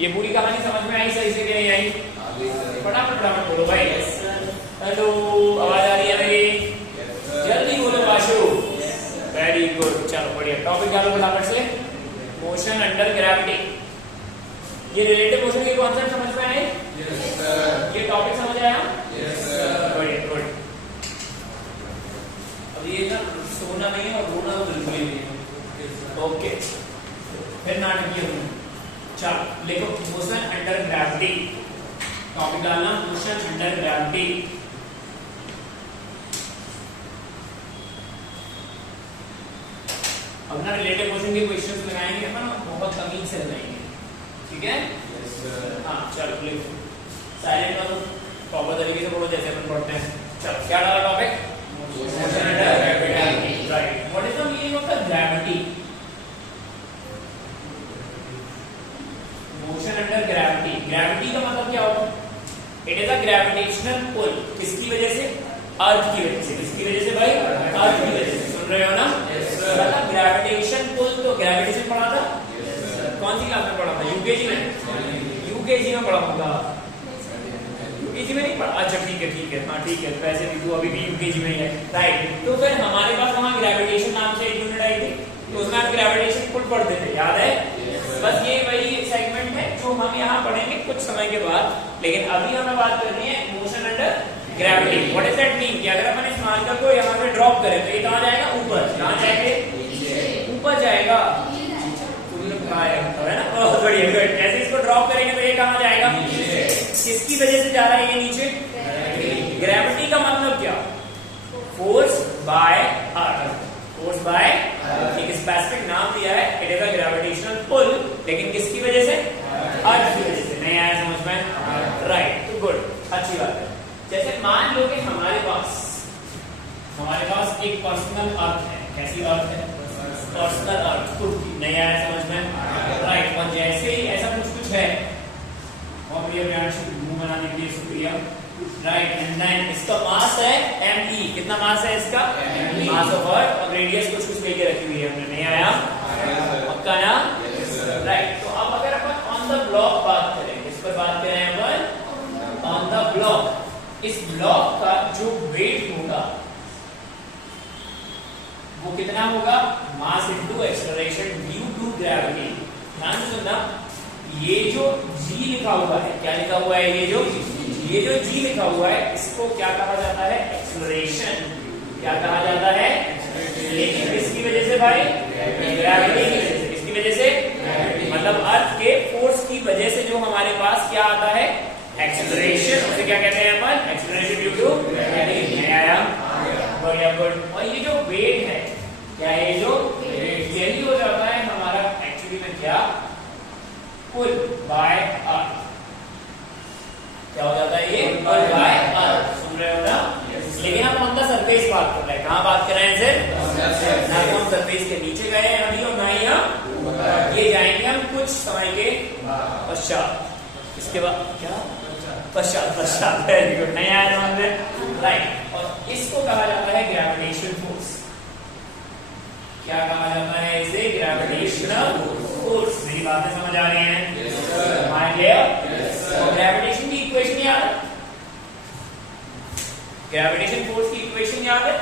ये पूरी कहानी समझ में आई सही से कि नहीं आई? फटाफट फटाफट बोलो भाई। हेलो, आवाज आ रही है मेरी? जल्दी बोलो बाशु। वेरी गुड, चलो बढ़िया। टॉपिक डालो फटाफट से। Motion under gravity. ये रिलेटिव मोशन के कॉन्सेप्ट समझ में आए? Yes sir. ये टॉपिक समझ आया? Yes sir. बढ़िया गुड। अब ये ना सोना नहीं है और रोना तो बिल्कुल ही नहीं है। ओके, फिर नाटकीय होना। चलो लिखो मोशन अंडर ग्रेविटी। टॉपिक डालना मोशन अंडर ग्रेविटी। अब ना रिलेटिव मोशन के क्वेश्चंस लगाएंगे अपन, बहुत तमीज से लगाएंगे, ठीक है? Yes sir. हाँ चलो लिखो, साइलेंट करो, प्रॉपर तरीके से पढ़ो जैसे अपन पढ़ते हैं। चलो क्या डाला topic? Motion under gravity. Right. What is the meaning of the gravity? Motion under gravity. Gravity का मतलब क्या होता है? It is a gravitational pull. किसकी वजह से? अर्थ की वजह से। किसकी वजह से भाई? अर्थ की वजह से। सुन रहे हो ना? मतलब ग्रेविटेशन पुल। तो ग्रेविटेशन पढ़ा था? कौन सी क्लास में पढ़ा था? यूकेजी में? यूकेजी में पढ़ा होगा। यूकेजी में नहीं पढ़ा? अच्छा ठीक है ठीक है, हाँ ठीक है। वैसे भी तू अभी भी यूकेजी में ही है, राइट। तो फिर हमारे पास वहाँ ग्रेविटेशन नाम से एक यूनिट आई थी, तो उसमें हम ग्रेविटेशन पुल पढ़ते थे, याद है? बस ये वही सेगमेंट है जो हम यहाँ पढ़ेंगे कुछ समय के बाद। लेकिन अभी हमें बात करनी है motion under gravity. What is that mean? कि अगर अपन इस मार्कर को यहाँ पे ड्रॉप करें तो ये कहाँ जाएगा? ऊपर। कहाँ जाएंगे? ऊपर जाएगा। है ना? बहुत बढ़िया, गुड। जैसे इसको ड्रॉप करेंगे तो ये कहाँ जाएगा? किसकी वजह से जा रहा है ये नीचे? ग्रेविटी का मतलब क्या? Force by earth. Force by एक स्पेसिफिक नाम दिया है, it is a gravitational pull. लेकिन किसकी वजह से? अर्थ की वजह से। नहीं आया समझ में? राइट, तो गुड, अच्छी बात है। जैसे मान लो कि हमारे पास एक पर्सनल अर्थ है। कैसी अर्थ है? पर्सनल अर्थ, खुद की। नहीं आया समझ में? राइट। और जैसे ही ऐसा कुछ है, और प्रिय मुंह बनाने के लिए शुक्रिया, राइट। एंड देन इसका मास है me। कितना मास है इसका? मास ऑफ अर्थ। और रेडियस कुछ लेके रखी हुई है हमने। नहीं आया? पक्का ना? राइट। तो अब अगर अपन ऑन द ब्लॉक बात करें, इस पर बात करें अपन ऑन द ब्लॉक, इस ब्लॉक का जो वेट होगा वो कितना होगा? Mass into acceleration due to gravity. ध्यान से सुनना, ये जो g लिखा हुआ है, क्या लिखा हुआ है? ये जो g लिखा हुआ है, इसको क्या कहा जाता है? एक्सेलरेशन। क्या कहा जाता है? लेकिन किसकी वजह से भाई? ग्रेविटी की वजह से। किसकी वजह से? मतलब अर्थ के फोर्स की वजह से जो हमारे पास क्या आता है? एक्सेलरेशन। उसे क्या कहते हैं अपन? Acceleration due to gravity. आया? बढ़िया, गुड। और ये जो वेट है, क्या है? ये जो यही हो जाता है हमारा एक्चुअली में क्या? पुल बाय अर्थ। क्या हो जाता है? ये पुल बाय अर्थ। सुन रहे हो ना? लेकिन हम ऑन द सरफेस बात कर रहे हैं। कहाँ बात कर रहे हैं सर? ना तो हम सरफेस के नीचे गए हैं अभी, और ना ही हम ये जाएंगे हम कुछ समय के पश्चात। इसके बाद क्या? पश्चात। Very good. नहीं आया समझ में? राइट। और इसको कहा जाता है ग्रेविटेशन फोर्स। क्या कहा जाता है इसे? Gravitational force. मेरी बातें समझ आ रही हैं? और ग्रेविटेशन की इक्वेशन याद है? ग्रेविटेशन फोर्स की इक्वेशन याद है?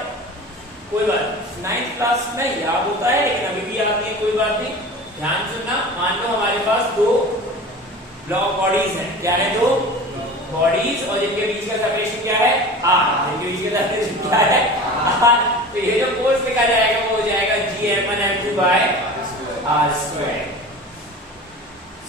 कोई बात 9th क्लास में याद होता है, लेकिन अभी भी याद नहीं है, कोई बात नहीं। ध्यान सुनना, मान लो हमारे पास दो ब्लॉक बॉडीज हैं। क्या है? दो बॉडीज, और जिनके बीच का सेपरेशन क्या है? r। जिनके बीच का सेपरेशन क्या है? r। तो ये जो फोर्स लिखा जाएगा वो हो जाएगा Gm1m2 बाय r²।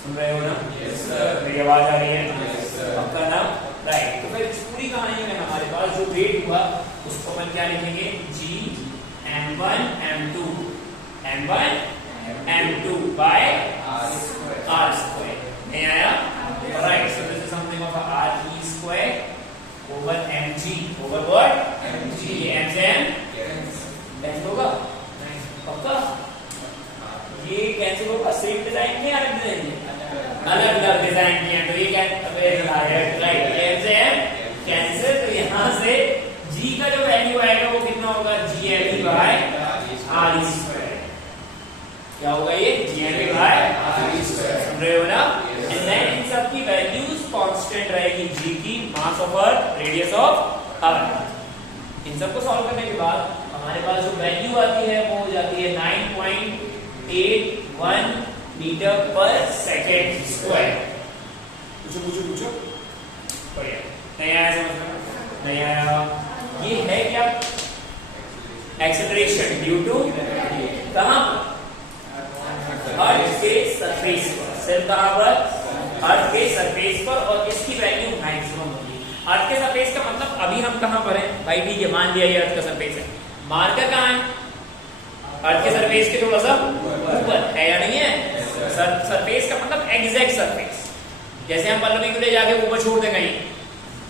सुन रहे हो ना? Yes sir. मेरी आवाज आ रही है? Yes sir. पक्का ना? राइट। तो फिर इस पूरी कहानी में हमारे पास जो वेट हुआ उसको अपन क्या लिखेंगे? Gm1m2 m1m2 bye r²। नहीं आया? Right. So this is something of re² over mg over what? mg। ये m से m कैंसिल होगा? पक्का? ये कैंसिल होगा? सेम डिजाइन में अलग डिजाइन में? अलग डिजाइन की है। तो ये क्या? राइट। ये m से m कैंसिल। तो यहाँ से g का जो वैल्यू आएगा वो कितना होगा? Gm by re²। क्या होगा ये? Gm by re²। सुन रहे हो ना? And then mass of earth, radius of earth. इन सबको सॉल्व करने के बाद हमारे पास जो वैल्यू आती है वो हो जाती है 9.81 मीटर पर सेकेंड स्क्वायर। पूछो बढ़िया, नहीं आया समझ में? नहीं आया? ये है क्या? एक्सेलरेशन ड्यू टू कहां? अर्थ के सरफेस पर। सिर्फ कहां पर? अर्थ के सरफेस पर, और इसकी वैल्यू मैक्सिमम होगी। अर्थ के सरफेस का मतलब अभी हम कहां पर हैं भाई? ठीक है, मान लिया ये अर्थ का सरफेस है। मार्कर कहां है? अर्थ के सरफेस के थोड़ा सा ऊपर है या नहीं है? सरफेस का मतलब एग्जैक्ट सरफेस। जैसे हम पल्लवी को ले जाके ऊपर छोड़ दें कहीं,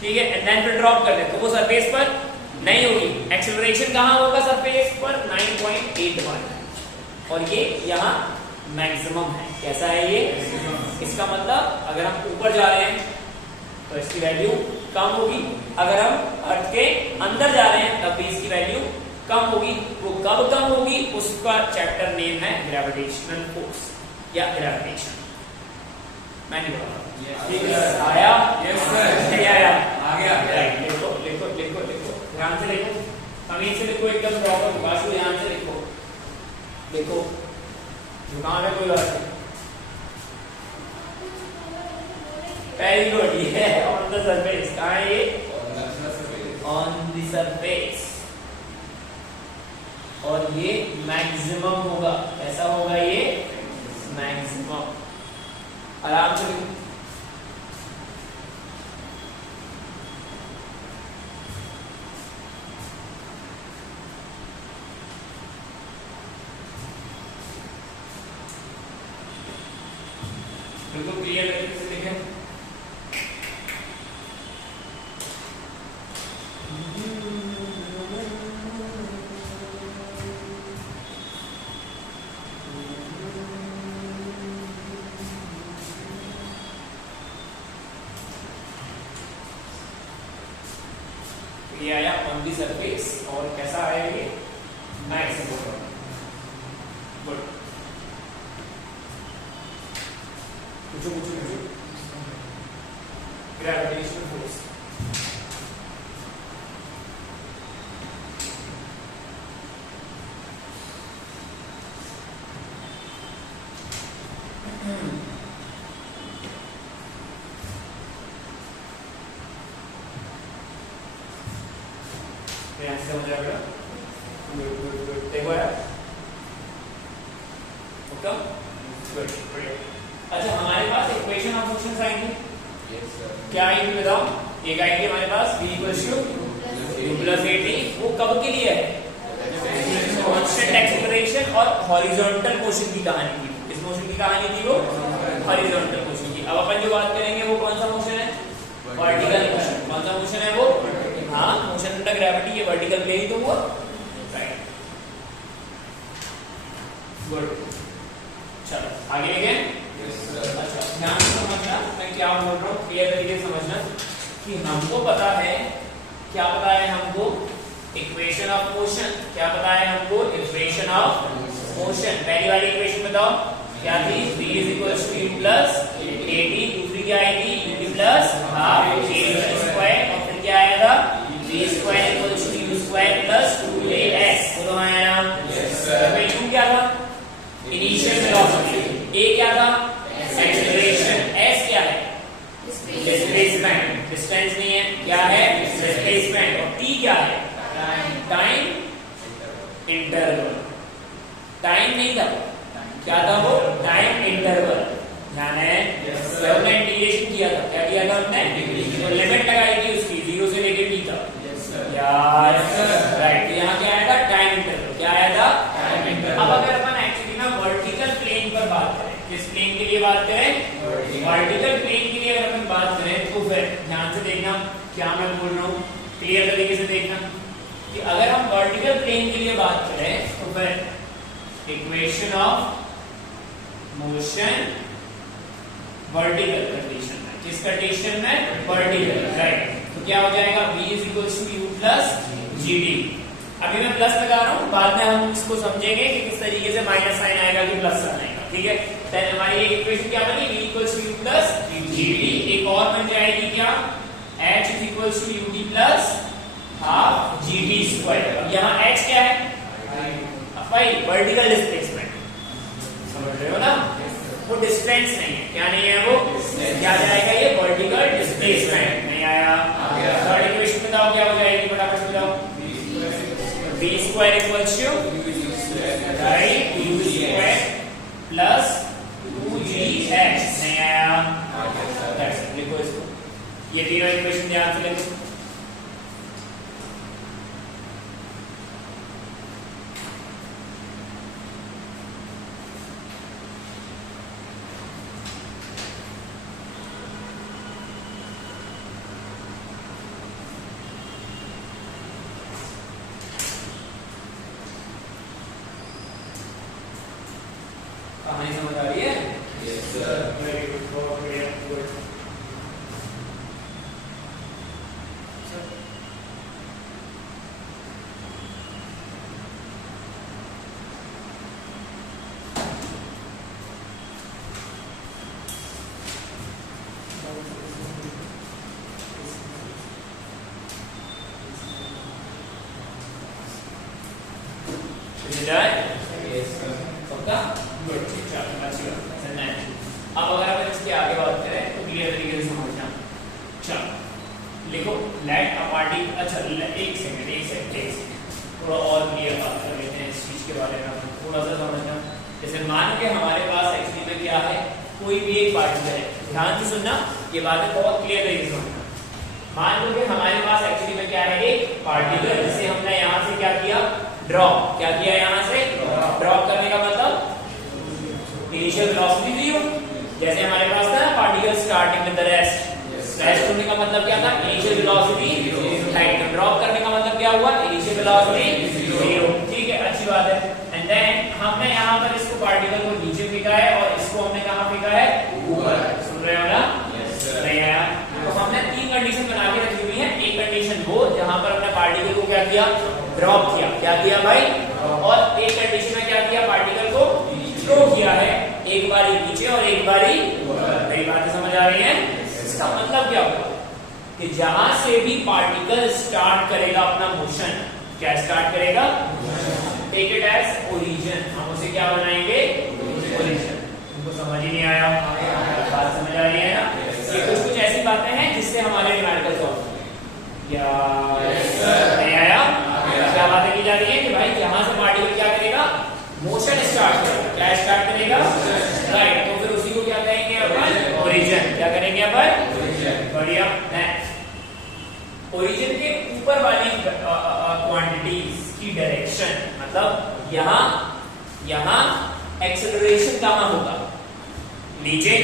ठीक है, एंड देन फिर ड्रॉप कर दें, तो वो सरफेस पर नहीं होगी। एक्सेलरेशन कहां होगा? सरफेस पर 9.81, और ये यहाँ मैक्सिमम है। कैसा है ये? इसका मतलब अगर हम ऊपर जा रहे हैं तो इसकी वैल्यू कम होगी, अगर हम अर्थ के अंदर जा रहे हैं तब भी इसकी वैल्यू कम होगी। वो कब कम होगी उसका चैप्टर नेम है ग्रेविटेशनल फोर्स या ग्रेविटेशन। मैं नहीं बोला ठीक है? आया? Yes sir. नहीं आया? आ गया। राइट, लिखो लिखो लिखो लिखो, ध्यान से लिखो, कमीज से लिखो, एकदम प्रॉपर बाशु, ध्यान से लिखो। देखो जुकाम है, कोई बात नहीं। वेरी गुड, ये ऑन द सरफेस। कहां है ये? On the surface. और ये मैक्सिमम होगा। ऐसा होगा ये मैक्सिमम। आराम से लिखो। बिल्कुल क्लियर तरीके से लिखें। ये आया ऑन दी सरफेस, और कैसा आया ये? मैक्सिमम। गुड। पूछो ग्रेविटेशनल फोर्स। समझ आ गया? देखो यार, ओके, गुड, बढ़िया। अच्छा, हमारे पास इक्वेशन ऑफ मोशन आएंगे। क्या आएंगे बताओ? एक आएंगे हमारे पास v = u + at। वो कब के लिए है? कांस्टेंट एक्सेलरेशन और हॉरिजॉन्टल मोशन की कहानी थी। इस मोशन की कहानी थी वो हॉरिजॉन्टल मोशन की। अब अपन जो बात करेंगे वो कौन सा मोशन है? Vertical motion. कौन सा मोशन है वो? हाँ, मोशन अंडर ग्रेविटी। ये वर्टिकल प्लेन ही तो हुआ, राइट। गुड, चलो आगे देखें। अच्छा, ध्यान से समझना मैं क्या बोल रहा हूँ, क्लियर तरीके से समझना कि हमको पता है, क्या पता है हमको? Equation of motion. क्या पता है हमको? Equation of motion. पहली वाली इक्वेशन बताओ क्या थी? v = u + at। दूसरी क्या आएगी? u + ½ a², और फिर क्या आएगा? v² = u² + 2as। बोलो हाँ या ना? Yes sir. u क्या था? Initial velocity. a क्या था? एक्सेलरेशन। s क्या है? डिस्प्लेसमेंट। डिस्टेंस नहीं है, क्या है? डिस्प्लेसमेंट। और t क्या है? Time interval. टाइम नहीं था, क्या था वो? Time interval. ध्यान है? हमने इंटीग्रेशन किया था। क्या किया था हमने? तो लिमिट लगाई थी उसकी 0 से लेके t तक। यार राइट, यहाँ क्या आया था? Time interval. क्या आया था? Time interval. अब अगर अपन एक्चुअली में वर्टिकल प्लेन पर बात करें, किस प्लेन के लिए बात करें? वर्टिकल प्लेन के लिए अगर अपन बात करें तो फिर ध्यान से देखना क्या मैं बोल रहा हूँ, क्लियर तरीके से देखना कि अगर हम वर्टिकल प्लेन के लिए बात करें तो फिर equation of motion vertical condition में। किस कंडीशन में? Vertical, right. तो क्या हो जाएगा? v = u + gd। अभी मैं प्लस लगा रहा हूँ, बाद में हम इसको समझेंगे कि किस तरीके से माइनस साइन आएगा कि प्लस साइन आएगा, ठीक है? देन हमारी ये इक्वेशन क्या बनी? v = u + gd। एक और बन जाएगी क्या? h = यहाँ h क्या है भाई वर्टिकल डिस्प्लेसमेंट, समझ रहे हो ना, वो डिस्टेंस नहीं है, क्या नहीं है वो, क्या जाएगा ये वर्टिकल डिस्प्लेसमेंट। नहीं आया, थर्ड इक्वेशन बताओ क्या हो जाएगी, फटाफट बताओ। v square equals to right u square plus 2gh। नहीं आया, लिखो इसको, ये तीनों इक्वेशन ध्यान से लिखो। कहानी समझ आ रही है? यस सर, वेरी गुड, बहुत बढ़िया, गुड। अब अगर हम इसके आगे बात करें तो क्लियर तरीके से समझना। चलो लिखो, लेट अ पार्टी, अच्छा एक सेकंड थोड़ा और क्लियर बात कर लेते हैं इस चीज के बारे में, थोड़ा सा समझना। जैसे मान के हमारे पास एक्चुअली में क्या है, कोई भी एक पार्टिकल है, ध्यान से सुनना, ये बातें बहुत क्लियर तरीके से समझना। मान लो कि हमारे पास एक्चुअली में क्या है, एक पार्टिकल, जिसे हमने यहाँ से क्या किया, ड्रॉप, क्या किया यहाँ से ड्रॉप करने का मतलब इनिशियल वेलोसिटी 0, जैसे हमारे पास था ना particle starting with the rest होने का मतलब क्या था, इनिशियल वेलोसिटी राइट, ड्रॉप करने का मतलब क्या हुआ, इनिशियल वेलोसिटी 0। ठीक है, अच्छी बात है। एंड देन हमने यहाँ पर इसको पार्टिकल को नीचे फेंका है और इसको हमने कहाँ फेंका है, ऊपर। सुन रहे हो ना? नहीं आया? तो हमने तीन कंडीशन बना के रखी हुई है। एक कंडीशन वो जहां पर हमने पार्टिकल को क्या किया, ड्रॉप किया, क्या किया भाई, और एक कंडीशन में क्या किया, पार्टिकल को थ्रो किया है, एक बारी नीचे और एक बारी ऊपर। मेरी बातें समझ आ रही हैं? इसका मतलब क्या हुआ कि जहां से भी पार्टिकल स्टार्ट करेगा अपना मोशन, क्या स्टार्ट करेगा, टेक इट एज ओरिजिन, हम उसे क्या बनाएंगे, ओरिजिन। तुमको समझ ही नहीं आया? बात समझ आ रही है ना? ये कुछ ऐसी बातें हैं जिससे हमारे न्यूमेरिकल सॉल्व या नहीं आया? क्या बातें की जा रही है कि भाई यहाँ से पार्टिकल क्या करेगा, मोशन स्टार्ट करेगा, क्या स्टार्ट करेगा, राइट, तो फिर उसी को क्या कहेंगे अपन, ओरिजिन। क्या करेंगे अपन, बढ़िया। ओरिजिन के ऊपर वाली क्वांटिटीज की डायरेक्शन, मतलब यहाँ एक्सेलरेशन कहाँ होगा, नीचे।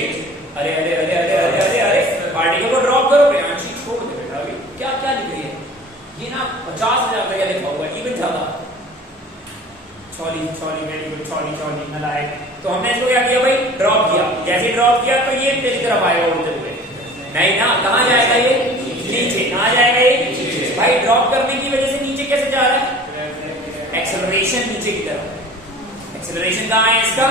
अरे अरे अरे अरे अरे अरे अरे पार्टिकल को ड्रॉप करो, प्रियांशी छोड़ दे बेटा, अभी क्या क्या लिख रही है ये ना, 50,000 का क्या लिखा हुआ, इवन ज्यादा। सॉरी वेरी गुड, सॉरी नलायक। तो हमने इसको क्या किया भाई, ड्रॉप किया, जैसे ड्रॉप किया तो ये तेरी तरफ आएगा उड़ते हुए, नहीं ना, कहाँ जाएगा ये, नीचे। कहाँ जाएगा ये, भाई ड्रॉप करने की वजह से नीचे कैसे जा रहा है, एक्सेलरेशन नीचे की तरफ। एक्सेलरेशन कहाँ है इसका,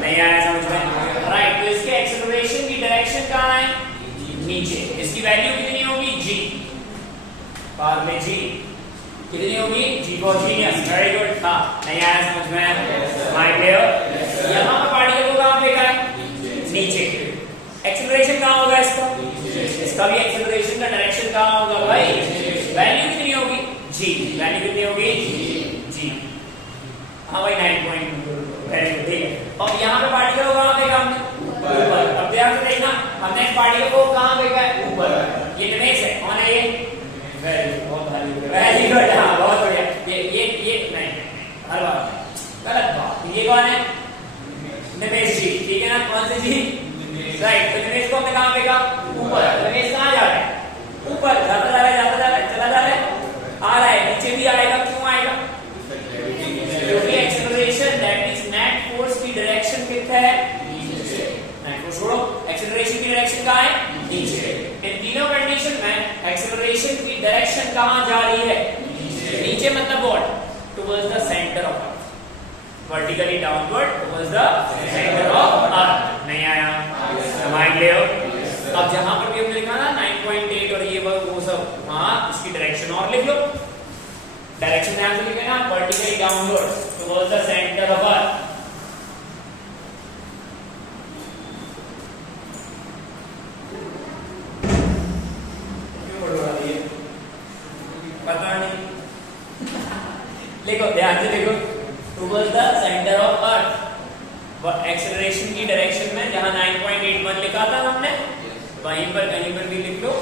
नहीं आया समझ में, राइट। तो इसके एक्सेलरेशन की डायरेक्शन कहाँ है, नीचे। इसकी वैल्यू कितनी होगी, g, बाद में g कितनी होगी, g for genius, very good. हाँ, नहीं आया समझ में, माय क्लियर। यहाँ पर पार्टिकल को कहाँ फेंका है, नीचे। एक्सेलरेशन कहाँ होगा इसका, इसका भी एक्सेलरेशन का डायरेक्शन कहाँ होगा भाई, वैल्यू कितनी होगी, g, वैल्यू कितनी होगी, g। हाँ भाई 9.2, वेरी गुड, ठीक है। और यहाँ पे पार्टिकल को कहाँ फेंका हमने, ऊपर। अब ध्यान से देखना, हमने इस पार्टिकल को कहाँ फेंका है, ऊपर। ये निमेश है, कौन है ये, वेरी गुड, बहुत वेरी गुड, हाँ बहुत बढ़िया। ये नहीं, हर बात गलत बात। ये कौन है, निमेश जी, ठीक है ना, कौन से जी, राइट। तो निमेश को हमने कहाँ फेंका, ऊपर। निमेश कहाँ जा रहा है, ऊपर, जाता जा रहा है, चला जा रहा है, आ रहा है, नीचे भी आएगा, क्यों आएगा, क्योंकि acceleration that is net force की डायरेक्शन कितना है, नेट फोर्स छोड़ो, एक्सेलरेशन की डायरेक्शन कहाँ है, नीचे। इन तीनों कंडीशन में एक्सेलरेशन की डायरेक्शन कहाँ जा रही है, नीचे, मतलब what, towards the centre of earth, vertically downward towards the centre of earth. नहीं आया, माइंड ले। अब जहां पर भी हमने लिखा ना 9.8 और ये वो सब, हाँ इसकी डायरेक्शन और लिख लो, डायरेक्शन ध्यान से लिखे ना, vertically downwards towards the centre of earth. पता नहीं, लिखो ध्यान से लिखो, towards the centre of earth. Acceleration की डायरेक्शन में जहां 9.81 लिखा था हमने, वहीं पर कहीं पर भी लिख लो।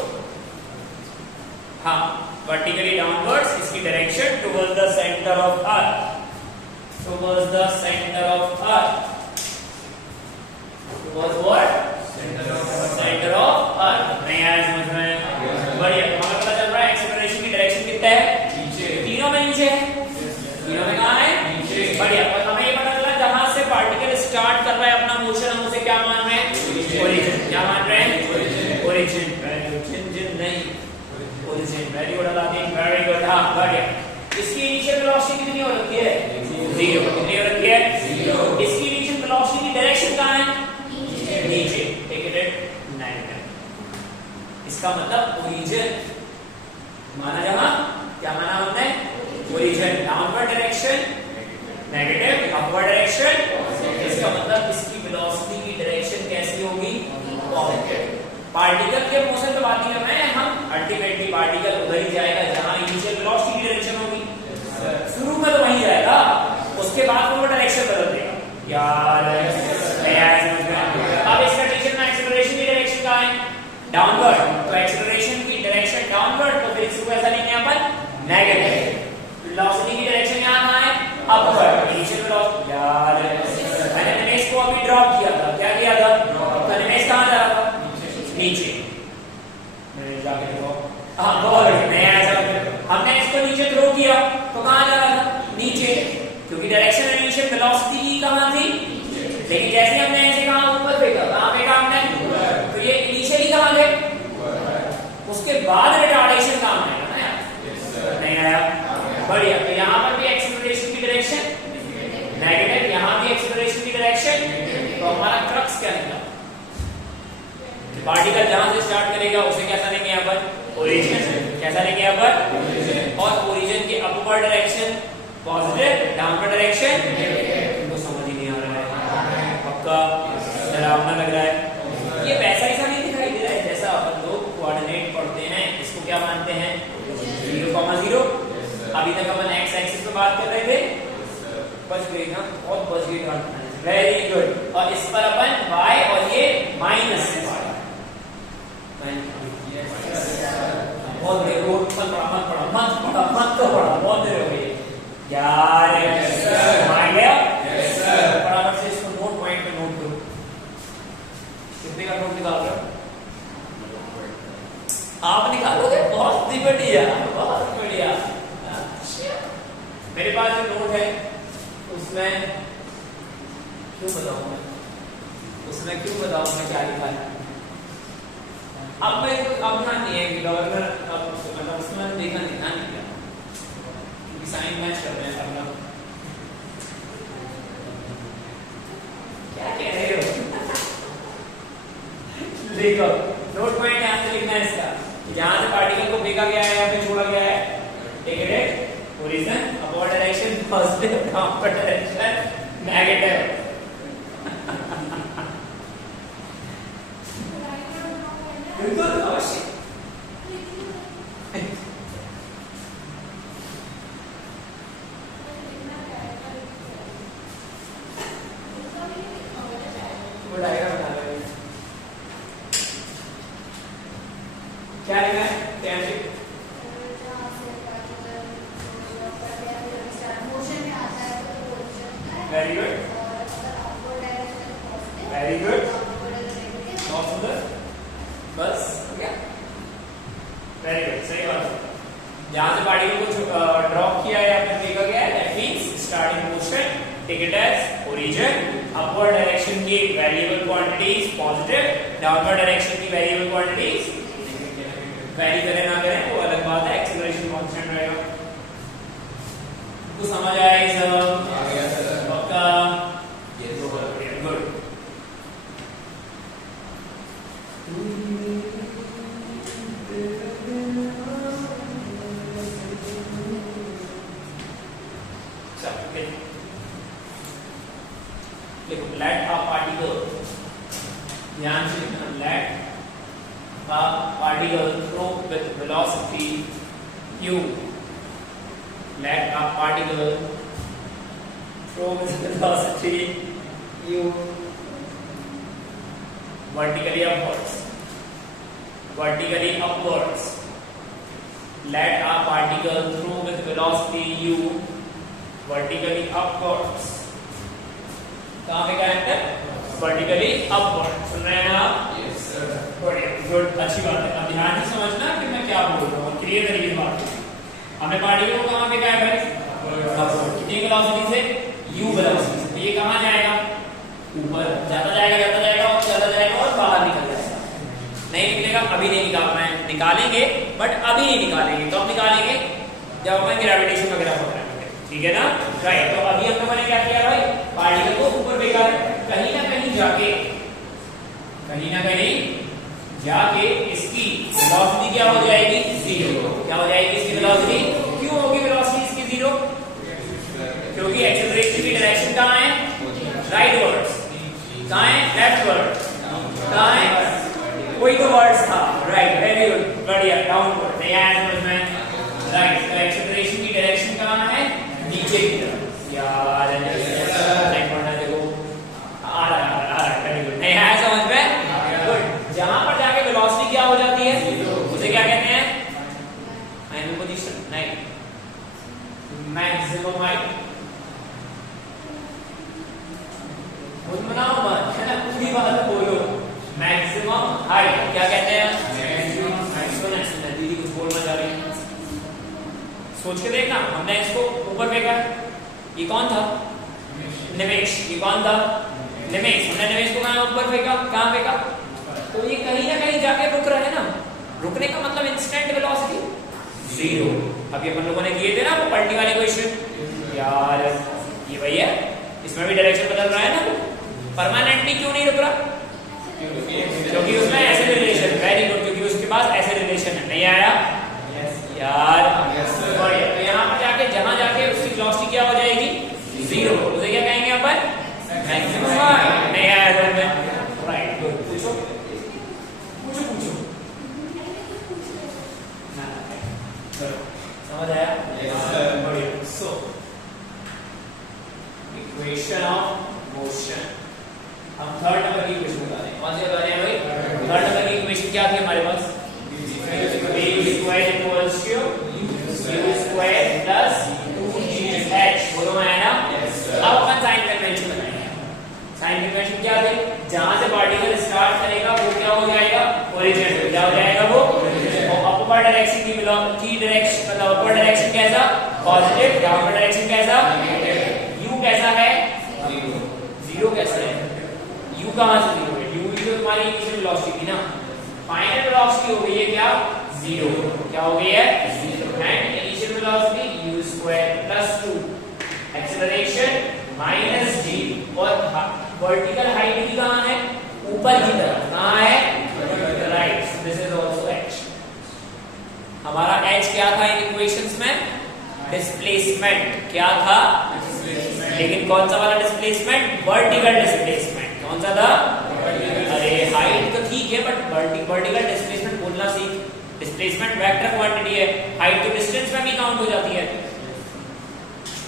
हाँ, वर्टिकली डाउनवर्ड्स, इसकी direction towards the centre of earth, towards the centre of earth, towards what, centre of earth. नहीं आया समझ में? बढ़िया। हमें पता चल रहा है एक्सेलरेशन की डायरेक्शन कितना है, तीनों में नीचे है, तीनों में कहां है, नीचे। बढ़िया। और हमें ये पता चला जहां से पार्टिकल स्टार्ट कर रहा है अपना मोशन, हम उसे क्या मान रहे हैं, ओरिजिन। क्या मान रहे हैं, ओरिजिन। नहीं, origin. Very good Aladdin, very good. हाँ, बढ़िया। इसकी इनिशियल वेलोसिटी कितनी हो रखी है, 0। कितनी हो रखी है, 0। इसकी इनिशियल वेलोसिटी की डायरेक्शन कहां है, नीचे। Take it at 9। इसका मतलब ओरिजिन माना, जहां क्या माना हमने, origin. Downward direction negative, upward direction. इसका मतलब इसकी वेलोसिटी की डायरेक्शन कैसी होगी, पॉजिटिव। पार्टिकल के मोशन पे बात नहीं कर रहे हैं हम, अल्टीमेटली पार्टिकल उधर ही जाएगा जहां इनिशियल वेलोसिटी की डायरेक्शन होगी। शुरू में तो वहीं जाएगा, उसके बाद वो डायरेक्शन बदल देगा यार। अब इस कंडीशन में एक्सेलरेशन की डायरेक्शन कहां है, डाउनवर्ड। तो एक्सेलरेशन की डायरेक्शन डाउनवर्ड, तो फिर इसको ऐसा लिखेंगे अपन नेगेटिव। वेलोसिटी की डायरेक्शन यहां कहां है, अपवर्ड। इनिशियल वेलोसिटी यार, मैंने निमेश को अभी ड्रॉप किया था, क्या किया था, तो निमेश कहां जा रहा था, नीचे। मैंने जाके देखो, हां बहुत नया ऐसा, हमने इसको नीचे थ्रो किया तो कहां जा रहा था, नीचे, क्योंकि डायरेक्शन इनिशियल वेलोसिटी कहां थी, लेकिन जैसे हमने ऐसे कहा ऊपर फेंका, कहां फेंका हमने, तो ये इनिशियली कहां गए, उसके बाद रिटार्डेशन कहां आएगा ना यार, नहीं आया। बढ़िया। तो यहां पर भी एक्सेलरेशन की डायरेक्शन नेगेटिव, यहां भी एक्सेलरेशन की डायरेक्शन। तो हमारा क्रक्स क्या निकला, पार्टिकल जहां से स्टार्ट करेगा उसे कैसा लेंगे यहाँ पर, ओरिजिन। कैसा लेंगे यहाँ पर, और ओरिजिन की upward direction positive, downward direction तो समझ ही नहीं आ रहा है, पक्का डरावना लग रहा है। ये वैसा ऐसा नहीं दिखाई दे रहा है जैसा अपन लोग कोऑर्डिनेट पढ़ते हैं। इसको क्या मानते हैं, 0,0। अभी तक अपन एक्स एक्सिस पे बात कर रहे थे, बच गई ना, बहुत बच गई। Very good. और इस पर अपन y और ये माइनस से बहुत देर मत पढ़ा, बहुत देर हो गई यार। मान गया, फटाफट से इसको नोट पॉइंट पे नोट करो। कितने का नोट निकाल रहे हो आप, निकालोगे, बहुत ही बढ़िया, बहुत बढ़िया। मेरे पास जो नोट है उसमें क्यों बताऊं मैं, क्या लिखा है। अब मैं अब ध्यान नहीं है कि गवर्नर, अब मतलब उसमें देखा नहीं, ध्यान नहीं किया, क्योंकि साइन मैच कर रहे हैं सब लोग। क्या कह रहे हो देखो, नोट पॉइंट यहां से लिखना है इसका, यहां से पार्टिकल को फेंका गया है या फिर छोड़ा गया है, take origin, upward direction positive, downward direction negative. बिल्कुल अवश्य। वो डायग्राम बना रहे हैं, क्या लिखा है, वेरी गुड, वेरी गुड, बहुत सुंदर, बस हो गया, वेरी गुड, सही बात है। जहां से पार्टिकल को ड्रॉप किया है या फिर फेंका गया है, that means starting motion, take it as origin. Upward direction की variable quantities positive, downward direction की वेरिएबल क्वांटिटीज वेरी करें ना करें वो अलग बात है, एक्सेलरेशन कांस्टेंट रहेगा। तो समझ आया ये सब, पक्का, ये तो गुड। ध्यान से लिखना, late a particle throw with velocity u, let a particle throw with velocity u vertically upwards, let a particle throw with velocity u vertically upwards. कहाँ पे क्या है? Vertically upward. सुन रहे हैं आप? Yes sir. बढ़िया, गुड, अच्छी बात है. अब ध्यान से समझना कि मैं क्या बोल रहा हूँ, क्लियर तरीके से बात करें. हमने पार्टिकल को कहाँ पे क्या है भाई? अपवर्ड. कितनी वेलोसिटी से? u वेलोसिटी से. ये कहाँ जाएगा? ऊपर. ज्यादा जाएगा और ज्यादा जाएगा और बाहर निकल जाएगा. नहीं निकलेगा, अभी नहीं निकालना है. निकालेंगे बट अभी नहीं निकालेंगे. कब निकालेंगे? जब अपन ग्रेविटेशन वगैरह पकड़ेंगे. ठीक है ना? राइट. तो अभी हम लोगों ने क्या किया भाई? पार्टिकल को ऊपर फेंका है. कहीं ना कहीं जाके इसकी वेलोसिटी क्या हो जाएगी? जीरो. क्या हो जाएगी इसकी वेलोसिटी? क्यों होगी वेलोसिटी इसकी जीरो? क्योंकि एक्सेलरेशन की डायरेक्शन कहाँ है? राइटवर्ड्स. कहाँ है? लेफ्टवर्ड. कहाँ है? कोई तो वर्ड्स था. राइट, वेरी गुड, बढ़िया. डाउनवर्ड. नहीं आया समझ में? राइट. तो एक्सेलरेशन की डायरेक्शन कहाँ है? नीचे की तरफ. यार नहीं पढ़ना, देखो आ रहा है. Very good. नहीं आया समझ में? गुड. जहां पर जाके वेलोसिटी क्या हो जाती है उसे क्या कहते हैं? Final position. नहीं, मैक्सिमम हाइट. खुद बनाओ मत, है ना? पूरी बात बोलो. मैक्सिमम हाइट क्या कहते हैं? एक्सपोनेंशियल. दीदी कुछ बोलना चाह रही है, सोच के देखना. हमने इसको ऊपर फेंका. ये कौन था? निमेश. ये कौन था? निमेश. हमने निमेश को कहाँ ऊपर फेंका? कहाँ फेंका? तो ये कहीं ना कहीं जाके रुक रहा है ना. रुकने का मतलब इंस्टेंट वेलोसिटी जीरो. अभी अपन लोगों ने किए थे ना पलटी वाले क्वेश्चन. यार ये भैया इसमें भी डायरेक्शन बदल रहा है ना. परमानेंटली क्यों नहीं रुक रहा? क्योंकि उसमें ऐसे रिलेशन. Very good. क्योंकि उसके पास ऐसे रिलेशन है. नहीं आया यार? बढ़िया. तो यहाँ पर जाके जहां जाके उसकी वेलोसिटी क्या हो जाएगी? जीरो. उसे क्या कहेंगे अपन? Maximum height. नहीं आया समझ में? राइट. गुड. पूछो. समझ आया? बढ़िया. So equation of motion. हम थर्ड नंबर की इक्वेशन बता रहे हैं. कौन सी बता रहे हैं भाई? थर्ड नंबर की इक्वेशन क्या थी हमारे पास? a square equals to u square plus 2gh. बोलो मैं है ना? अब अपन साइन कन्वेंशन बनाएंगे. साइन कन्वेंशन क्या थे? जहां से पार्टिकल स्टार्ट करेगा वो क्या हो जाएगा? ओरिजिन. क्या हो जाएगा वो? अपर डायरेक्शन की डायरेक्शन मतलब अपर डायरेक्शन कैसा? पॉजिटिव. डाउनवर्ड डायरेक्शन कैसा? u कैसा है? जीरो. कैसा है? u कहां से जीरो है? u तो तुम्हारी इनिशियल वेलोसिटी थी ना. फाइनल वेलोसिटी हो गई है क्या? जीरो. क्या हो गई है? Zero. And initial velocity u square plus 2 acceleration minus g. और वर्टिकल हाइट भी कहां है? ऊपर की तरफ. कहां है? Right. This is also h. हमारा h क्या था इन इक्वेशंस में? डिस्प्लेसमेंट. क्या था? लेकिन कौन सा वाला डिस्प्लेसमेंट? Vertical displacement. कौन सा था? अरे हाइट तो ठीक है बट वर्टिकल डिस्प्लेसमेंट बोलना सीख. डिस्प्लेसमेंट वेक्टर क्वांटिटी है. हाइट तो डिस्टेंस में भी काउंट हो जाती है.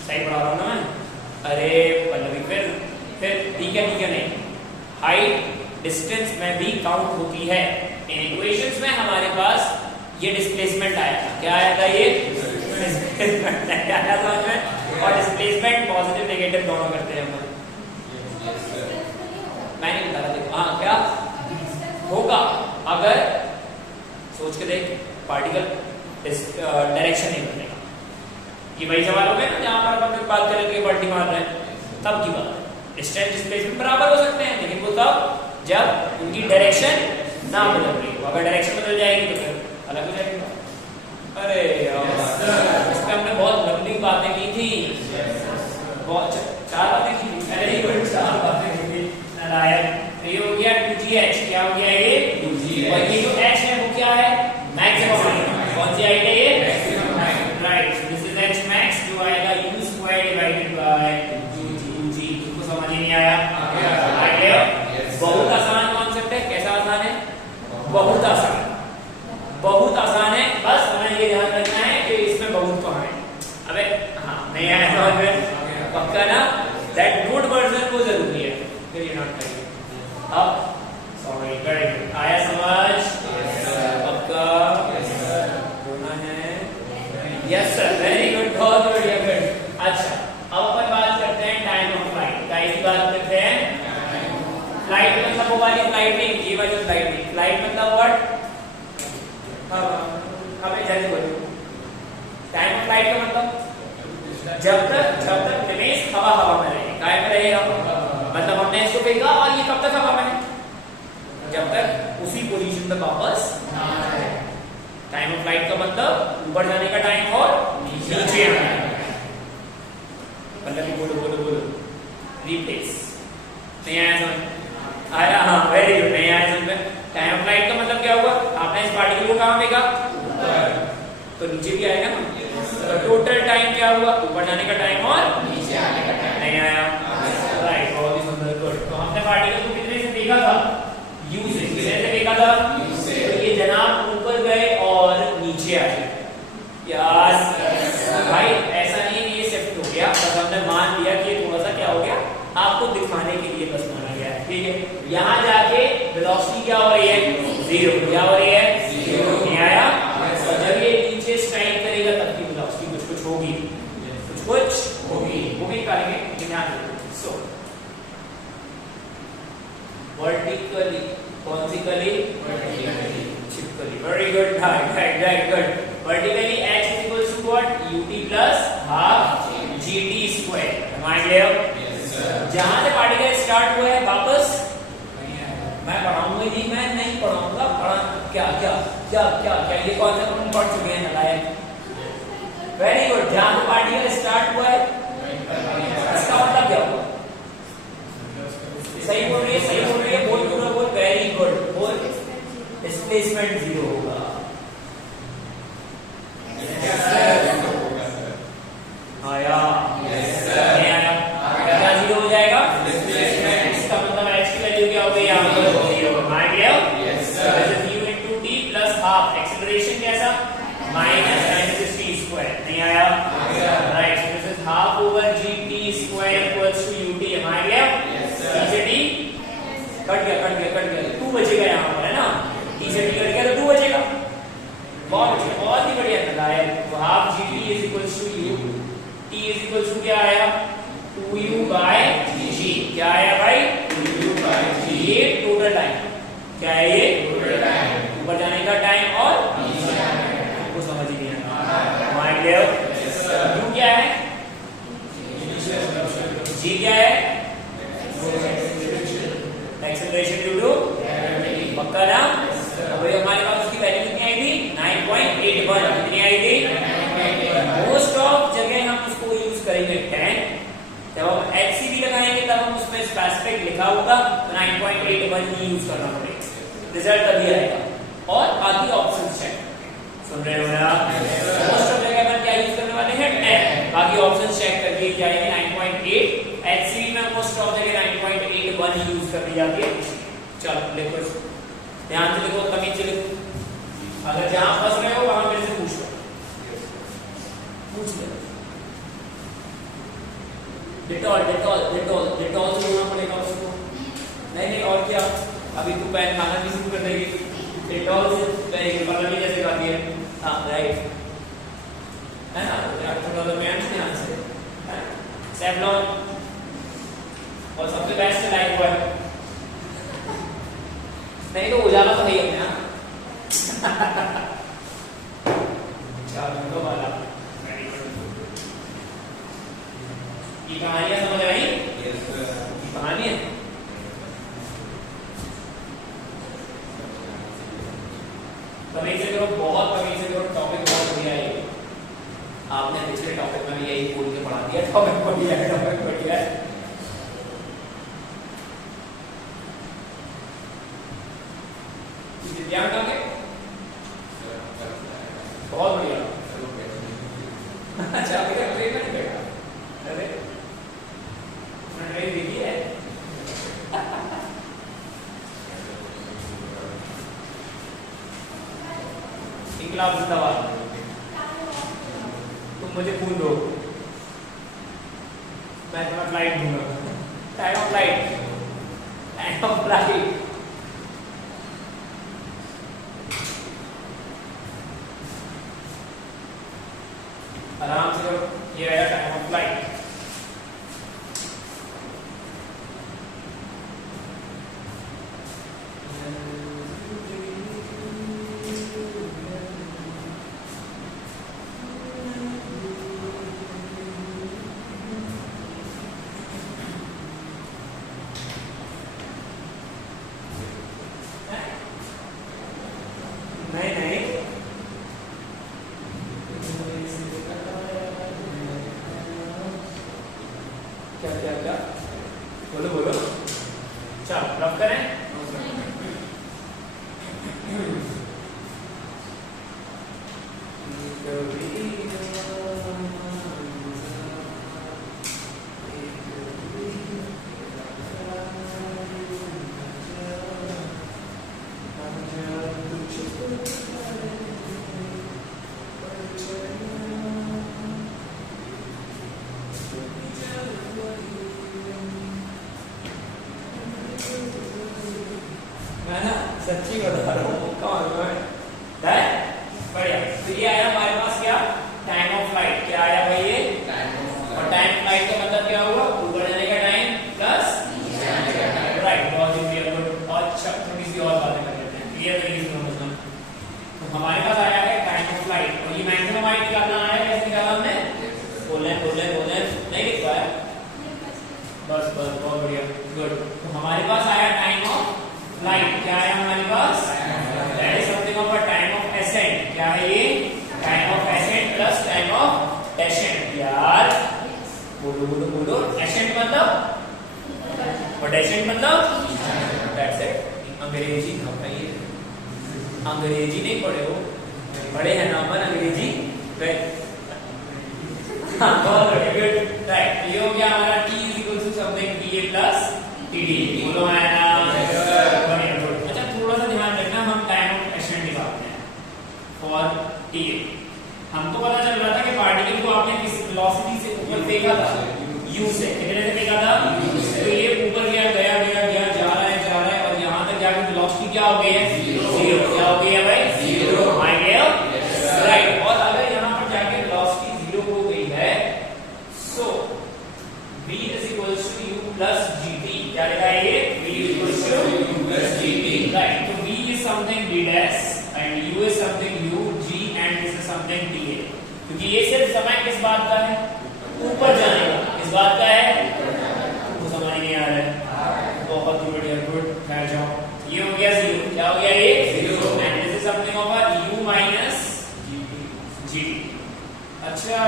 सही पढ़ा रहा हूं ना मैं? अरे पल्लवी फिर ठीक है नहीं. हाइट डिस्टेंस में भी काउंट होती है. इन इक्वेशंस में हमारे पास ये डिस्प्लेसमेंट आया था. क्या आया था? ये डिस्प्लेसमेंट आया था हमें. और डिस्प्लेसमेंट पॉजिटिव नेगेटिव दोनों करते हैं हम. मैं नहीं बता रहा. देखो हाँ क्या होगा अगर सोच के देख. पार्टिकल डायरेक्शन नहीं बदलेगा. ये वही सवाल हो गया ना जहां पर अपन बात करेंगे पलटी मार रहे हैं तब की बात. डिस्टेंस डिस्प्लेसमेंट बराबर हो सकते हैं लेकिन वो तब जब उनकी डायरेक्शन ना बदल रही हो. अगर डायरेक्शन बदल जाएगी तो फिर अलग हो जाएगी. अरे यार इस पे हमने बहुत लंबी बातें की थी. बहुत 4 बातें की थी. अरे 4 बातें की थी. नालायक. ये हो गया 2gh. क्या हो गया ये? 2gh. और ये जो h है वो क्या है? Maximum height. कौन सी हाइट है ये? Maximum height. Right. This is h max जो आएगा u square divided by 2g. तुमको समझ ही नहीं आया? आ गया? बहुत आसान कॉन्सेप्ट है. बहुत आसान, बहुत आसान है। बस हमें ये ध्यान रखना है कि इसमें बहुत कहाँ है। अबे हाँ नहीं आया समझ में, पक्का ना? दैट नोट वर्जन को जरूरी है, फिर ये नोट करिए। अब सॉरी वेरी गुड, आया समझ? पक्का होना है? यस सर, वेरी गुड, बहुत बढ़िया, गुड। अच्छा अब अपन बात करते हैं टाइम ऑफ फ्लाइट। टाइम की बात करते हैं। फ्लाइट मतलब वो वाली फ्लाइट नहीं, ये वाली फ्लाइट नहीं। फ्लाइट मतलब व्हाट? हमें जल्दी बोलो। टाइम ऑफ फ्लाइट का मतलब जब तक निमेश हवा में रहे, काय में रहेगा, मतलब हमने इसको फेंका और ये कब तक हवा में है? जब तक उसी पोजीशन पे वापस ना आए। टाइम ऑफ फ्लाइट का मतलब ऊपर जाने का टाइम और नीचे आने का टाइम। मतलब बोलो बोलो बोलो, रिप्लेस। नहीं आया समझ? आया? हाँ वेरी गुड, नहीं आया समझ में? टाइम ऑफ फ्लाइट का मतलब क्या हुआ? आपने इस पार्टिकल को कहाँ फेंका? तो नीचे भी आएगा ना। तो टोटल टाइम क्या हुआ? ऊपर जाने का टाइम और नीचे आने का टाइम। नहीं आया? राइट, बहुत ही सुंदर, गुड। तो हमने पार्टिकल को कितने से देखा था? यू से। कितने से देखा था? यू से। तो ये जनाब ऊपर गए और नीचे आए। यस भाई, ऐसा नहीं ये शिफ्ट हो गया, बस हमने मान लिया कि थोड़ा सा क्या हो गया, आपको दिखाने के लिए बस माना गया है, ठीक है। यहाँ जाके वेलोसिटी क्या हो रही है? 0। क्या हो रही है? 0। नहीं आया? और जब ये नीचे स्ट्राइक करेगा तब की वेलोसिटी कुछ होगी, कुछ होगी, वो भी करेंगे, लेकिन ध्यान रखो। सो वर्टिकली, कौन सी कली? वर्टिकली, छिपकली। Very good, right good. Vertically x is equals to what? ut plus half gt square। समझ गए हो? जहां से पार्टिकल स्टार्ट हुआ है वापस मैं पढ़ाऊंगा ही, मैं नहीं पढ़ाऊंगा। क्या क्या क्या क्या क्या ये कौन सा तुम पढ़ चुके हैं नालायक? Very good. जहां से पार्टिकल स्टार्ट हुआ है इसका मतलब क्या हुआ? सही बोल रही है, सही बोल रही है, बोल पूरा बोल। वेरी गुड, बोल। डिस्प्लेसमेंट 0 होगा। आया? नहीं आया? क्या 0 हो जाएगा? इसका मतलब x की वैल्यू क्या हो गई? यहाँ पर 0। मान गया? u into t plus half। Acceleration कैसा? -60 square। नहीं आया? Right, this is half over gt square equals to ut। मान गया? t से t कट गया, 2 बचेगा यहाँ पर, है ना? t से t कट गया तो 2 बचेगा। बहुत ही बढ़िया था यार। तो half gt is equals to u, t is equals to क्या आया? 2u by g। क्या आया भाई? 2u by g। ये टोटल टाइम, क्या है ये? टोटल टाइम, ऊपर जाने का टाइम और नीचे आने का टाइम। आपको समझ ही नहीं आया? मान लिया? u क्या है? g क्या है? Acceleration due to gravity. पक्का ना? अभी हमारे पास उसकी वैल्यू कितनी आई थी? 9.81। कितनी आई थी? 9.81। मोस्ट ऑफ जगह हम उसको यूज करेंगे 10। जब हम HCV लगाएंगे तब हम उसमें स्पेसिफिक लिखा होगा, तो 9.81 ही यूज करना पड़ेगा, रिजल्ट तभी आएगा। और बाकी ऑप्शंस चेक, सुन रहे हो ना? मोस्ट ऑफ जगह पर क्या यूज करने वाले हैं? 10। बाकी ऑप्शंस चेक करके जाएंगे 9.8। HCV में मोस्ट ऑफ जगह 9.81 ही यूज कर दी जाती है। चलो लिखो, ध्यान से लिखो, तमीज से लिखो। अगर जहां फंस रहे हो वहां मेरे से पूछ लो, पूछ लो। डिटॉल से होना पड़ेगा उसको। नहीं और क्या, अभी तू पेन खाना भी शुरू कर देगी। डिटॉल से मतलब जैसे खाती है। हाँ राइट, है ना? थोड़ा तो ध्यान से। सेवलॉन और सबसे बेस्ट लाइफ बॉय। नहीं तो उजाला तो नहीं है ना। वाला ये कहानियां समझ आई? कहानी है। तमीज से करो, बहुत तमीज से करो। टॉपिक बहुत बढ़िया है। आपने पिछले टॉपिक में भी यही बोल के पढ़ा दिया, टॉपिक बढ़िया है, टॉपिक बढ़िया है। ध्यान दोगे? बहुत बढ़िया। अच्छा अभी तक ट्रेन में नहीं बैठा? अरे ट्रेन देखी है? इनकलाब जिंदाबाद। तुम मुझे खून दो, मैं तुम्हें फ्लाइट दूंगा। Time of flight, time of flight. आराम से करो, ये आया टाइम ऑफ फ्लाइट। नहीं क्या बोलो बोलो, चलो रब करें। सच्ची बता रहा हूँ, बढ़िया। तो ये आया हमारे पास क्या, टाइम ऑफ फ्लाइट। क्या आया भाई ये, और टाइम फ्लाइट का मतलब क्या हुआ, ऊपर जाने का टाइम प्लस राइट। बहुत ही क्लियर। और अच्छा थोड़ी सी और बातें कर लेते हैं, क्लियर तरीके से समझना। तो हमारे पास आया है टाइम ऑफ फ्लाइट, और ये मैक्सिमम हाइट निकालना आया, कैसे निकाला हमने, बोले नहीं लिख पाया, बस बहुत बढ़िया, गुड। तो हमारे पास आया टाइम ऑफ फ्लाइट। क्या आया हमारे पास, that is something of a time of ascent. क्या है ये, time of ascent plus time of descent. यार बोलो एसेंट मतलब, और डेसेंट मतलब, दैट्स इट। अंग्रेजी ना पढ़िए, अंग्रेजी नहीं पढ़े हो, पढ़े हैं ना अपन अंग्रेजी, बहुत बढ़िया, गुड, राइट। ये हो गया हमारा t is equal to something ta plus td। बोलो है ना, अच्छा थोड़ा सा ध्यान रखना, हम टाइम ऑफ एसेंट निकालते हैं फॉर TA। हमको पता चल रहा था कि पार्टिकल को आपने किस वेलोसिटी से ऊपर फेंका था, u से। कितने से फेंका था, तो ये ऊपर गया जा रहा है, और यहाँ तक जाकर वेलोसिटी क्या हो गई है, 0। क्या हो गई है भाई, 0। आई गया, राइट। और अगर यहाँ पर जाके वेलोसिटी 0 हो गई है, so v is equal to u plus gt। क्या लिखा है ये, v is equal to u plus gt, right. तो v is something d dash and u is something u, g and this is something ta। क्योंकि ये सिर्फ समय किस बात का है, ऊपर जाने का। किस बात का है, वो समझ नहीं आ रहा है, बहुत ही बढ़िया, गुड, बैठ जाओ। ये हो गया 0। क्या हो गया ये, 0 and this is something of a u minus gt। अच्छा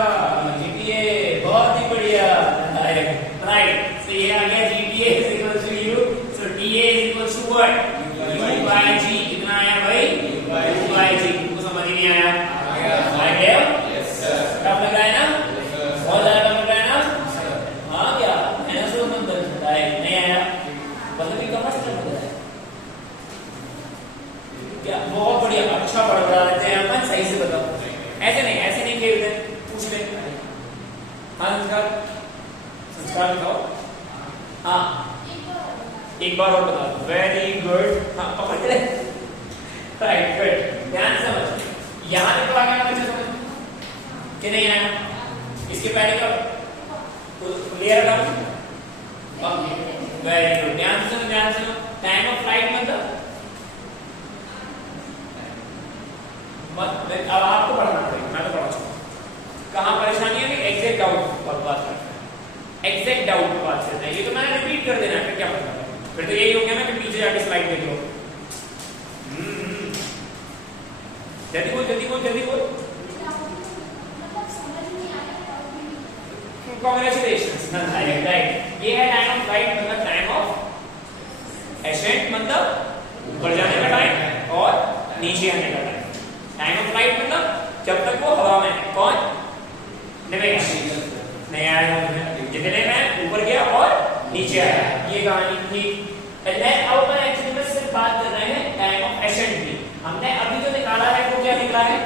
GTA, बहुत ही बढ़िया, राइट। सो ये आ गया GTA is equal to u, so TA is equal to what, u by g। कितना आया भाई, u बाय g। तुमको समझ नहीं आया, आ गया, यस सर। टफ लग रहा है ना, बहुत ज्यादा टफ लग रहा है ना, हाँ क्या मैंने सोचा नंबर बताया नहीं आया, मतलब ये कहाँ से टफ लग रहा है क्या, बहुत बढ़िया, अच्छा पढ़ा लेते हैं अपन, सही से बताओ, ऐसे नहीं खेलते, पूछ ले। हाँ संस्कार बताओ, हाँ एक बार और बता दो, वेरी गुड, हाँ पकड़ ले, राइट, गुड। ध्यान से समझ, यहाँ पे तो आ गया बच्चे समझ कि नहीं आया, इसके पहले का क्लियर था, वेरी गुड। ध्यान से टाइम ऑफ फ्लाइट मतलब, अब आपको पढ़ना पड़ेगा, मैं तो पढ़ा चुका हूं। कहां परेशानी है, एग्जैक्ट डाउट पर बात करते हैं, एग्जैक्ट डाउट पर बात करते हैं। ये तो मैंने रिपीट कर देना है, फिर क्या मतलब है, फिर तो यही हो गया ना कि पीछे जाके स्लाइड देख लो। जल्दी बोल। Congratulations, right. ये है टाइम ऑफ फ्लाइट मतलब टाइम ऑफ एसेंट मतलब ऊपर जाने का टाइम और नीचे आने का टाइम। टाइम ऑफ फ्लाइट मतलब जब तक वो हवा में है, कौन नहीं आया, जितने में ऊपर गया और नीचे आया, ये कहानी थी। अब मैं एक्चुअली में सिर्फ बात कर रहे हैं टाइम ऑफ एसेंट की। हमने अभी जो निकाला है वो क्या निकला है,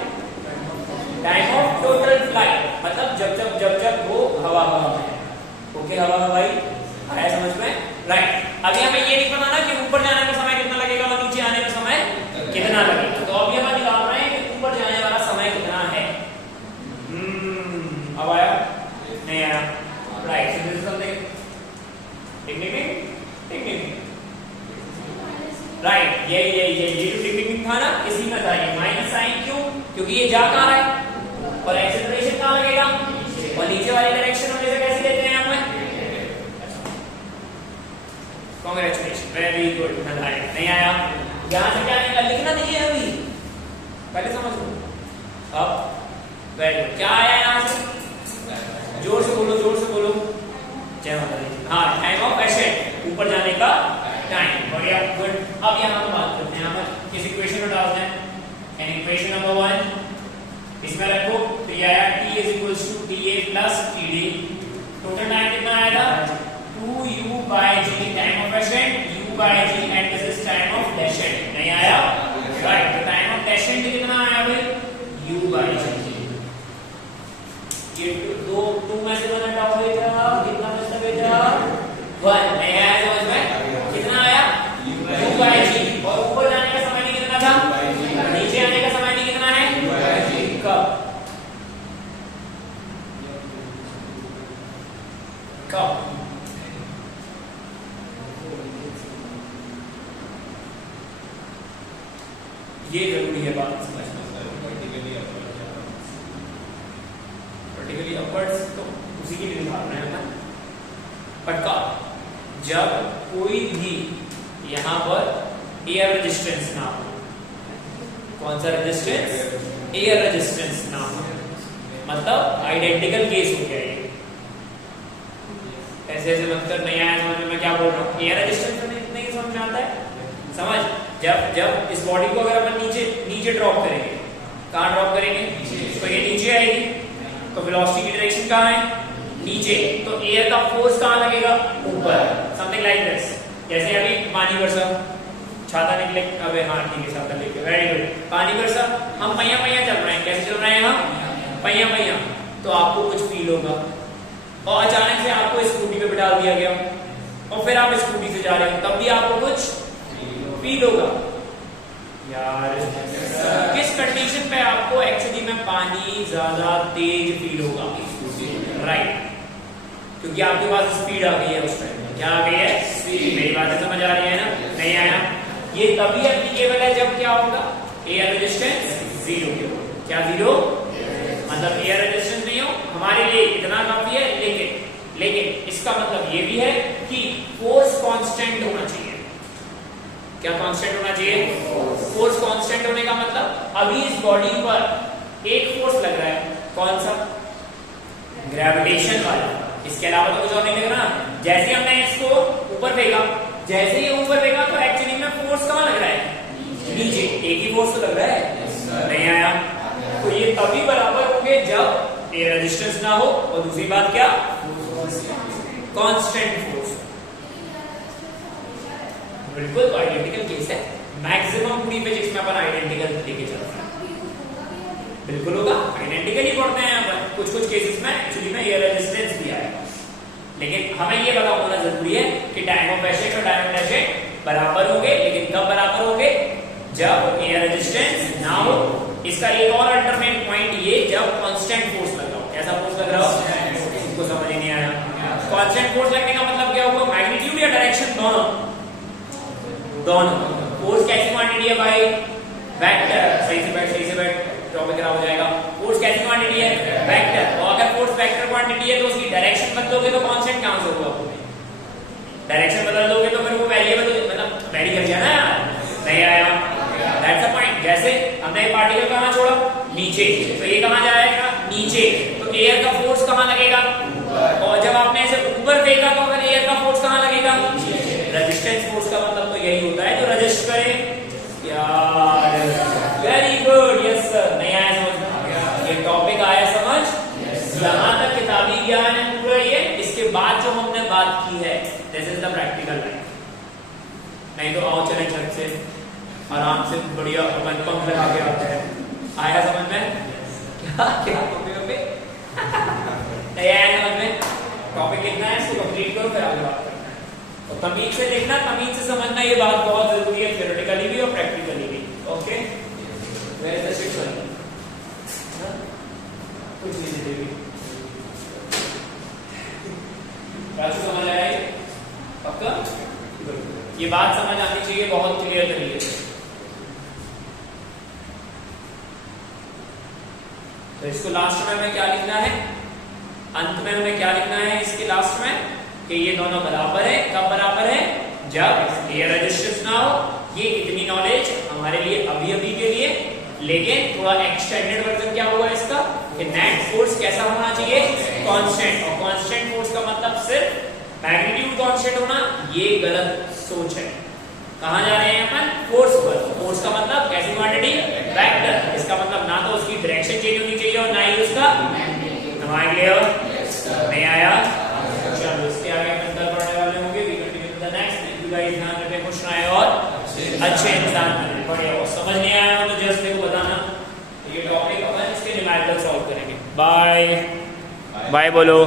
ओके हवा हवाई आया समझ में? राइट। अभी हमें ये नहीं पता ना कि ऊपर जाने में समय कितना लगेगा और नीचे आने में समय कितना लगेगा, तो अभी हम निकाल रहे हैं कि ऊपर जाने वाला समय कितना है। अब आया नहीं आया? Right. So this is something tick right. ये जो टिक था ना, इसी में था ये माइनस साइन। क्यों? क्योंकि ये जा कहां रहा है और एक्सेलरेशन कहां लगेगा, और नीचे वाले डायरेक्शन में से कैसे लेते हैं हमें? Congratulation, very good. नहीं आया? यहां से क्या आएगा? लिखना नहीं है अभी, पहले समझ लो। अब वेरी गुड, क्या आया यहां से? जोर से बोलो, जोर से बोलो। जय माता दी। हाँ, टाइम ऑफ एसेट, ऊपर जाने का टाइम। बढ़िया, गुड। अब यहां पर बात करते हैं, यहां पर किसी इक्वेशन में डालते हैं। एंड इक्वेशन नंबर 1 इसमें रखो, तो ये आया t = ta + td। Total time कितना आएगा? 2u/g time of asset, u/g and this is time of descent. नहीं आया? राइट। तो टाइम ऑफ डेसेंट कितना आया भाई? u/g। ये दो में से वन हटाओ बेटा, कितना बचता बेटा? 1। नहीं आया समझ में? कितना आया? u/g। और ऊपर जाने का समय कितना था? नीचे आने का समय कितना है? कब? कब? ये जरूरी है बात समझना। वर्टिकली अपवर्ड्स तो उसी के लिए निकाल रहे हैं ना। पक्का जब कोई भी यहां पर एयर रेजिस्टेंस ना हो। कौन सा रेजिस्टेंस? एयर रेजिस्टेंस ना हो, मतलब आइडेंटिकल केस हो गया ये। ऐसे ऐसे मतलब नहीं आया समझ में मैं क्या बोल रहा हूँ? एयर रेजिस्टेंस में नहीं समझ में आता है? समझ, जब इस बॉडी को अगर अपन नीचे ड्रॉप करेंगे, कहां ड्रॉप करेंगे? तो ये नीचे आएगी, तो वेलोसिटी की डायरेक्शन कहां है? नीचे। तो एयर का फोर्स कहां लगेगा? ऊपर। Something like this. जैसे अभी पानी बरसा, छाता निकले, अबे हाँ ठीक है छाता लेके, वेरी गुड। पानी बरसा, हम पहिया चल रहे हैं। कैसे चल रहे हैं हम? पहिया। तो आपको कुछ फील होगा, और अचानक से आपको स्कूटी पे बिठा दिया गया, और फिर आप स्कूटी से जा रहे हो, तब भी आपको कुछ फील होगा यार। किस कंडीशन पे आपको एक्चुअली में पानी ज्यादा तेज फील होगा? राइट, क्योंकि आपके पास स्पीड आ गई है उस टाइम। क्या आ गई है? स्पीड। मेरी बातें समझ आ रही है ना? नहीं आया? ये तभी एप्लीकेबल है जब क्या होगा? एयर रेजिस्टेंस 0 होगा। क्या 0? मतलब एयर रेजिस्टेंस नहीं हो, हमारे लिए इतना काफी है। लेकिन इसका मतलब ये भी है कि फोर्स कांस्टेंट होना चाहिए। क्या कांस्टेंट होना चाहिए? फोर्स कांस्टेंट होने का मतलब अभी इस बॉडी पर एक फोर्स लग रहा है, कौन सा? ग्रेविटेशन वाला। इसके अलावा तो कुछ और नहीं लग रहा। जैसे हमने इसको ऊपर फेंका, जैसे ही ऊपर फेंका तो एक्चुअली में फोर्स कहां लग रहा है? नीचे। एक ही फोर्स तो लग रहा है। नहीं आया? तो ये तभी बराबर होंगे जब एयर रेजिस्टेंस ना हो, और दूसरी बात क्या? Constant force. बिल्कुल आइडेंटिकल केस है। मैक्सिमम पूरी फिजिक्स में अपन आइडेंटिकल लेके चल रहे हैं। बिल्कुल होगा, आइडेंटिकल ही पढ़ते हैं अपन। कुछ केसेस में एक्चुअली में एयर रेजिस्टेंस भी आएगा, लेकिन हमें ये पता होना जरूरी है कि टाइम ऑफ एसेट और टाइम ऑफ डेसेंट बराबर होंगे। लेकिन कब बराबर होंगे? जब एयर रेजिस्टेंस ना हो। इसका एक और अल्टरनेट पॉइंट ये, जब कांस्टेंट फोर्स लग रहा हो। कैसा फोर्स लग रहा हो? इसको समझ नहीं आया? कांस्टेंट फोर्स लगने का मतलब क्या होगा? मैग्नीट्यूड या डायरेक्शन? दोनों। फोर्स कैसी क्वांटिटी है भाई? वेक्टर। सही से बैठ, टॉपिक खराब हो जाएगा। फोर्स कैसी क्वांटिटी है? वेक्टर। और अगर फोर्स वेक्टर क्वांटिटी है तो उसकी डायरेक्शन बदलोगे तो कांस्टेंट कहां से होगा? डायरेक्शन बदल दोगे तो फिर वो वेरिएबल मतलब वेरी कर जाना यार। नहीं आया? That's the point. जैसे हमने पार्टिकल कहां छोड़ा? नीचे। तो ये कहां जाएगा? नीचे। तो एयर का फोर्स कहां लगेगा? और जब आपने इसे ऊपर फेंका तो फिर एयर का फोर्स कहां लगेगा? रेजिस्टेंस फोर्स का मतलब तो यही होता है जो रेजिस्ट करे यार। Very good, yes sir. नहीं आया समझ? ये टॉपिक आया समझ? यहां तक किताबी ज्ञान है पूरा ये। इसके बाद जो हमने बात की है, this is the practical life. नहीं तो आओ चले छत से आराम से बढ़िया अपन पंख लगा के आते हैं। आया समझ में? क्या क्या नहीं आया समझ में? टॉपिक कितना है इसको कंप्लीट करो फिर आगे बात करना है। तो तमीज से देखना, तमीज से समझना, ये बात बहुत जरूरी है थ्योरेटिकली भी और प्रैक्टिकली भी। Okay where is the shift one कुछ नहीं देगी राजू समझ आया ये पक्का? ये बात समझ आनी चाहिए बहुत क्लियर तरीके से। तो इसको लास्ट में हमें क्या लिखना है, अंत में हमें क्या लिखना है इसके लास्ट में कि ये दोनों बराबर है। कब बराबर है? जब ये रजिस्टर्स ना हो। ये इतनी नॉलेज हमारे लिए अभी अभी के लिए, लेकिन थोड़ा एक्सटेंडेड वर्जन क्या हुआ इसका कि नेट फोर्स कैसा होना चाहिए? कांस्टेंट। और कांस्टेंट फोर्स का मतलब सिर्फ मैग्नीट्यूड कांस्टेंट होना, ये गलत सोच है। कहां जा रहे हैं अपन? फोर्स पर। फोर्स का मतलब कैसी क्वांटिटी? वेक्टर। इसका मतलब ना तो उसकी डायरेक्शन चेंज होनी चाहिए और ना ही उसका नहीं आया। चलो इसके आगे अपन कल पढ़ने वाले होंगे। We continue to the next. Thank you guys, ध्यान रखें, खुश रहें और अच्छे इंसान बने। बढ़िया हो, समझ नहीं आया हो तो जस्ट मेरे को बताना। ये टॉपिक अपन इसके न्यूमेरिकल सॉल्व करेंगे। बाय बाय बोलो।